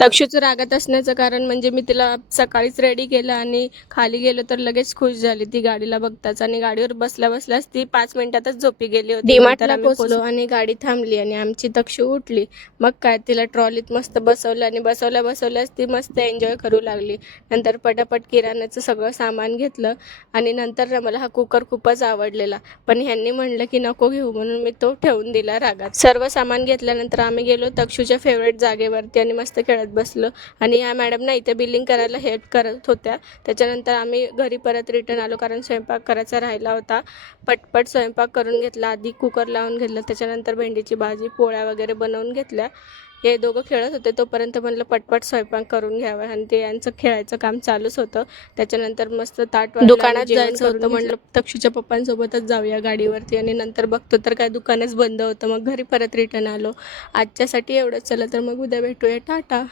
तक्षूचं रागात असण्याचं कारण म्हणजे मी तिला सकाळीच रेडी केलं आणि खाली गेलो तर लगेच खुश झाली ती गाडीला बघताच, आणि गाडीवर बसल्या बसल्याच ती 5 मिनिटातच झोपी गेली होती. डीमार्टला पोहोचलो आणि गाडी थांबली आणि आमची तक्षू उठली. मग काय, तिला ट्रॉलीत मस्त बसवलं आणि बसवल्या बसवल्याच ती मस्त एन्जॉय करू लागली. नंतर पटापट किराण्याचं सगळं सामान घेतलं आणि नंतर ना मला हा कुकर खूपच आवडलेला, पण ह्यांनी म्हणलं की नको घेऊ म्हणून मी तो ठेवून दिला रागात. सर्व सामान घेतल्यानंतर आम्ही गेलो तक्षूच्या फेवरेट जागेवरती आणि मस्त खेळत बसलो. आणि या मॅडम ना इथे बिलिंग करायला हेल्प करत होत्या. त्याच्यानंतर आम्ही घरी परत रिटर्न आलो कारण स्वयंपाक करायचा राहिला होता. पटपट स्वयंपाक करून घेतला, आधी कुकर लावून घेतलं, त्याच्यानंतर भेंडीची भाजी पोळ्या वगैरे बनवून घेतल्या. हे दोघं खेळत होते तोपर्यंत म्हणलं पटपट स्वयंपाक करून घ्यावा, आणि ते यांचं खेळायचं काम चालूच होतं. त्याच्यानंतर मस्त ताट वाढलं, दुकानात जायचं होतं, म्हणलं तक्षूच्या पप्पांसोबतच जाऊया गाडीवरती, आणि नंतर बघतो तर काय दुकानच बंद होतं. मग घरी परत रिटर्न आलो. आजच्यासाठी एवढंच. चला तर मग उद्या भेटूया. टाटा.